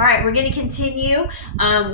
All right, we're going to continue.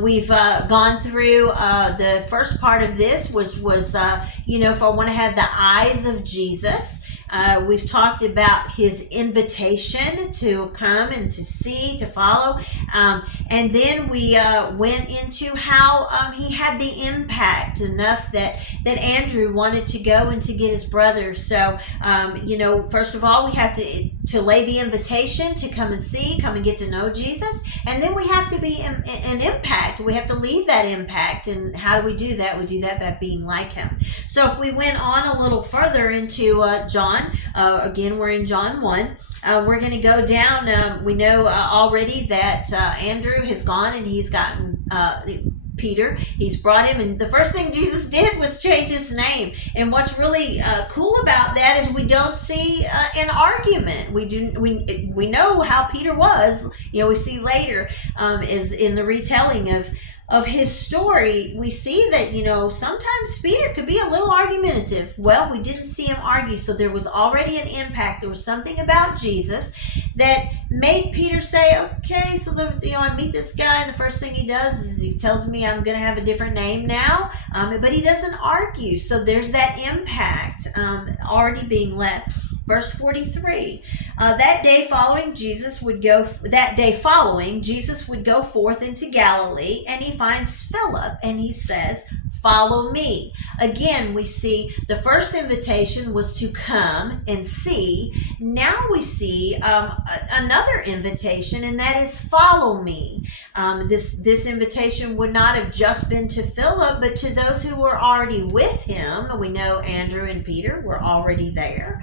We've gone through the first part of this was if I want to have the eyes of Jesus. We've talked about his invitation to come and to see, to follow. And then we went into how he had the impact enough that Andrew wanted to go and to get his brothers. So, first of all, we have to lay the invitation to come and see, come and get to know Jesus. And then we have to be an impact. We have to leave that impact. And how do we do that? We do that by being like him. So if we went on a little further into John, again, we're in John 1. We're going to go down. We know already that Andrew has gone and he's gotten Peter. He's brought him, and the first thing Jesus did was change his name. And what's really cool about that is we don't see an argument. We know how Peter was. We see later is in the retelling of his story, we see that, sometimes Peter could be a little argumentative. Well, we didn't see him argue, so there was already an impact. There was something about Jesus that made Peter say, okay, so I meet this guy, and the first thing he does is he tells me I'm going to have a different name now, but he doesn't argue. So there's that impact already being left. Verse 43, that day following, Jesus would go forth into Galilee, and he finds Philip, and he says, follow me. Again, we see the first invitation was to come and see. Now we see another invitation, and that is follow me. This invitation would not have just been to Philip, but to those who were already with him. We know Andrew and Peter were already there.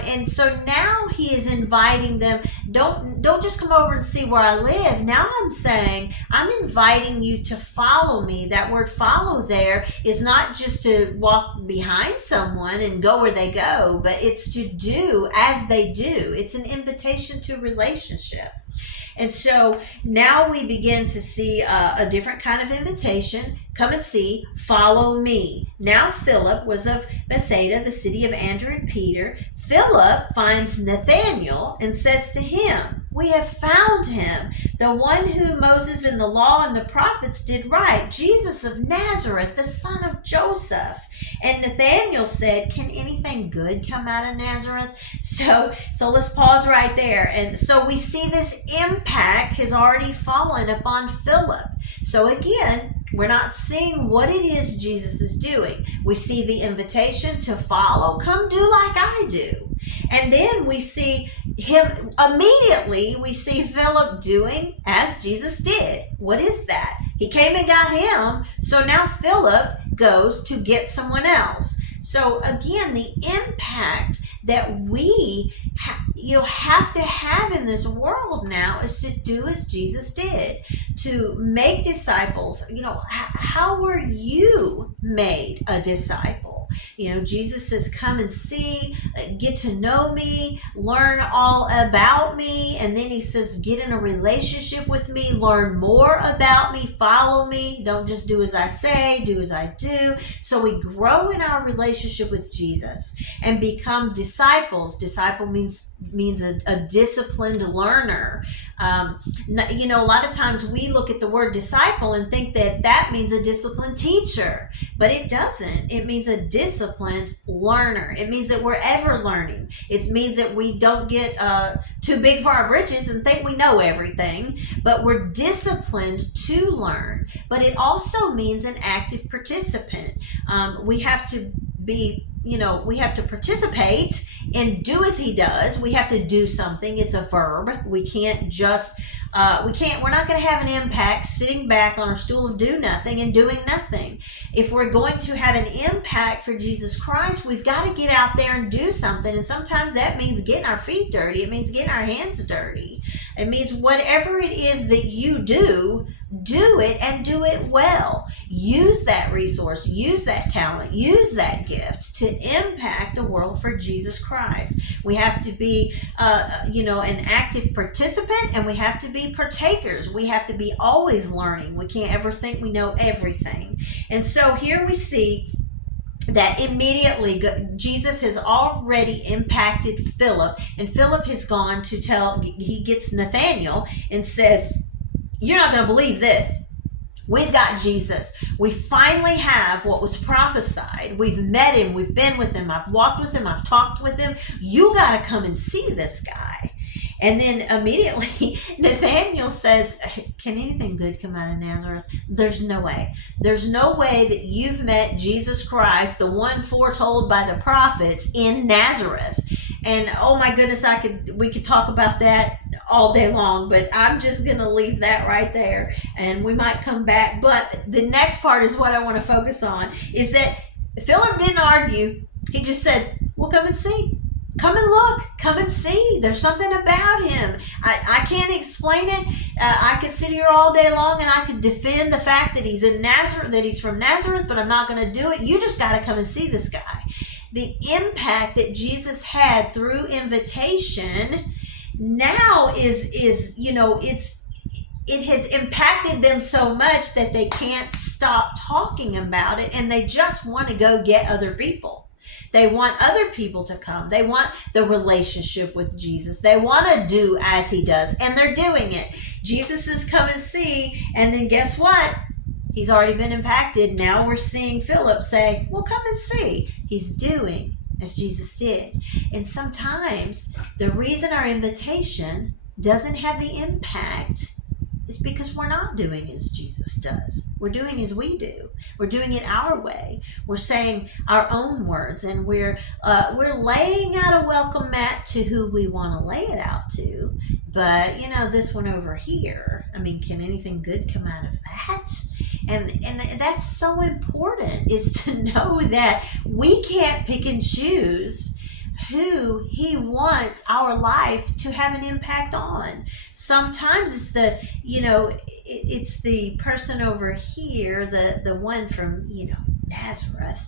And so now he is inviting them, don't just come over and see where I live. Now I'm saying, I'm inviting you to follow me. That word follow there is not just to walk behind someone and go where they go, but it's to do as they do. It's an invitation to relationship. And so now we begin to see a different kind of invitation. Come and see, follow me. Now Philip was of Bethsaida, the city of Andrew and Peter. Philip finds Nathanael and says to him, we have found him, the one who Moses in the law and the prophets did right, Jesus of Nazareth, the son of Joseph. And Nathanael said, can anything good come out of Nazareth? So let's pause right there. And so we see this impact has already fallen upon Philip. So again, we're not seeing what it is Jesus is doing. We see the invitation to follow, come do like I do. And then we see him immediately, we see Philip doing as Jesus did. What is that? He came and got him. So now Philip goes to get someone else. So again, the impact that we have to have in this world now is to do as Jesus did, to make disciples. How were you made a disciple? Jesus says, come and see, get to know me, learn all about me. And then he says, get in a relationship with me, learn more about me, follow me. Don't just do as I say, do as I do. So we grow in our relationship with Jesus and become disciples. Disciple means a disciplined learner. A lot of times we look at the word disciple and think that means a disciplined teacher, but it doesn't. It means a disciplined learner. It means that we're ever learning. It means that we don't get too big for our britches and think we know everything, but we're disciplined to learn. But it also means an active participant. We have to be we have to participate and do as he does. We have to do something. It's a verb. We can't just, we're not going to have an impact sitting back on our stool of do nothing and doing nothing. If we're going to have an impact for Jesus Christ, we've got to get out there and do something. And sometimes that means getting our feet dirty. It means getting our hands dirty. It means whatever it is that you do it and do it well. Use that resource, use that talent, use that gift to impact the world for Jesus Christ. We have to be, an active participant, and we have to be partakers. We have to be always learning. We can't ever think we know everything. And so here we see that immediately Jesus has already impacted Philip, and Philip has gone to he gets Nathanael and says, You're not going to believe this. We've got Jesus. We finally have what was prophesied. We've met him. We've been with him. I've walked with him. I've talked with him. You got to come and see this guy. And then immediately Nathanael says, can anything good come out of Nazareth? There's no way. There's no way that you've met Jesus Christ, the one foretold by the prophets, in Nazareth. And oh my goodness, we could talk about that all day long, but I'm just going to leave that right there, and we might come back. But the next part is what I want to focus on, is that Philip didn't argue. He just said, well, come and see. Come and look. Come and see. There's something about him. I can't explain it. I could sit here all day long and I could defend the fact that he's in Nazareth, that he's from Nazareth, but I'm not going to do it. You just got to come and see this guy. The impact that Jesus had through invitation now is it has impacted them so much that they can't stop talking about it, and they just want to go get other people. They want other people to come. They want the relationship with Jesus. They want to do as he does, and they're doing it. Jesus is come and see, and then guess what? He's already been impacted. Now we're seeing Philip say, well, come and see. He's doing as Jesus did. And sometimes the reason our invitation doesn't have the impact is because we're not doing as Jesus does. We're doing as we do. We're doing it our way. We're saying our own words, and we're laying out a welcome mat to who we want to lay it out to. But this one over here, can anything good come out of that? And that's so important, is to know that we can't pick and choose who he wants our life to have an impact on. Sometimes it's the person over here, the one from Nazareth,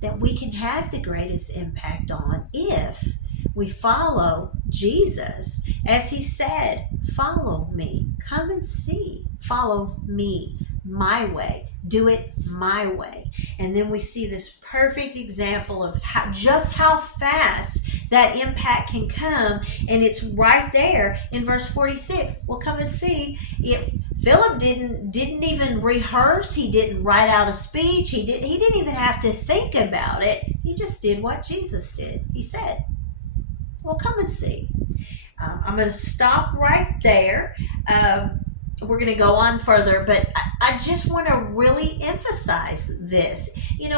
that we can have the greatest impact on if we follow Jesus. As he said, follow me, come and see, follow me, my way, do it my way. And then we see this perfect example of how fast that impact can come, and it's right there in verse 46. Well, come and see. If Philip didn't even rehearse, he didn't write out a speech, he didn't even have to think about it. He just did what Jesus did. He said, well, come and see. I'm going to stop right there. We're going to go on further, but I just want to really emphasize this.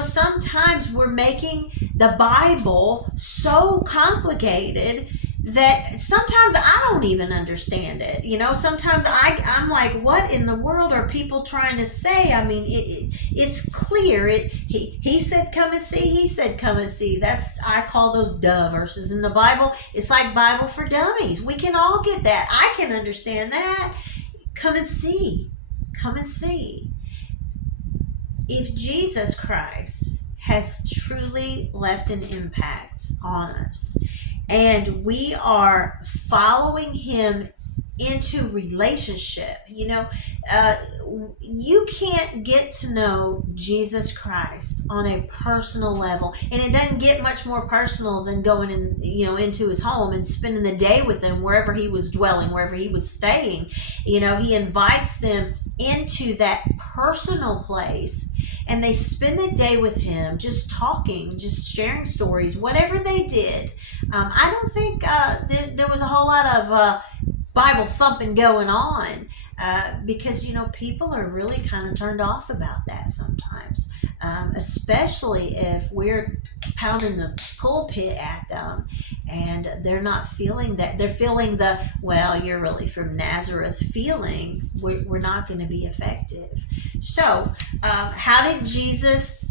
Sometimes we're making the Bible so complicated that sometimes I don't even understand it. Sometimes I'm like, what in the world are people trying to say? It's clear. He said, come and see. He said, come and see. I call those duh verses in the Bible. It's like Bible for dummies. We can all get that. I can understand that. Come and see. Come and see. If Jesus Christ has truly left an impact on us, and we are following him into relationship, you can't get to know Jesus Christ on a personal level, and it doesn't get much more personal than going into his home and spending the day with him wherever he was dwelling, wherever he was staying. He invites them into that personal place, and they spend the day with him, just talking, just sharing stories, whatever they did. I don't think there was a whole lot of Bible thumping going on, because people are really kind of turned off about that sometimes, especially if we're pounding the pulpit at them and they're not feeling that. They're feeling the, well, you're really from Nazareth feeling. We're not going to be effective. So how did Jesus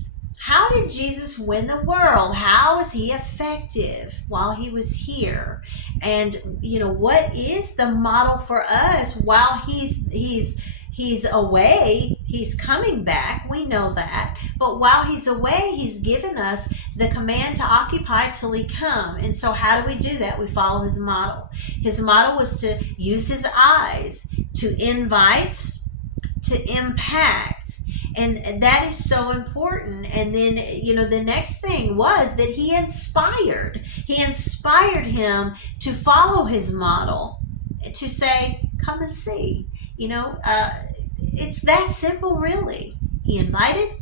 win the world? How was he effective while he was here? And what is the model for us while he's away? He's coming back, we know that, but while he's away, he's given us the command to occupy till he come. And so how do we do that? We follow his model. His model was to use his eyes to invite, to impact. And that is so important. And then, the next thing was that he inspired him to follow his model, to say, come and see. It's that simple, really. He invited,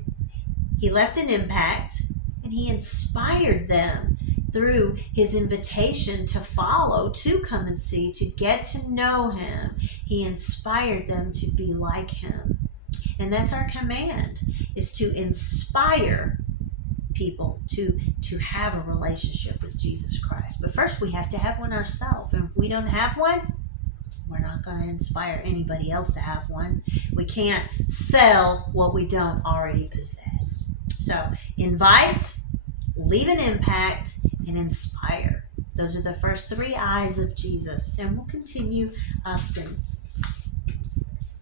he left an impact, and he inspired them through his invitation to follow, to come and see, to get to know him. He inspired them to be like him. And that's our command, is to inspire people to have a relationship with Jesus Christ. But first we have to have one ourselves. And if we don't have one, we're not going to inspire anybody else to have one. We can't sell what we don't already possess. So invite, leave an impact, and inspire. Those are the first 3 I's of Jesus. And we'll continue soon.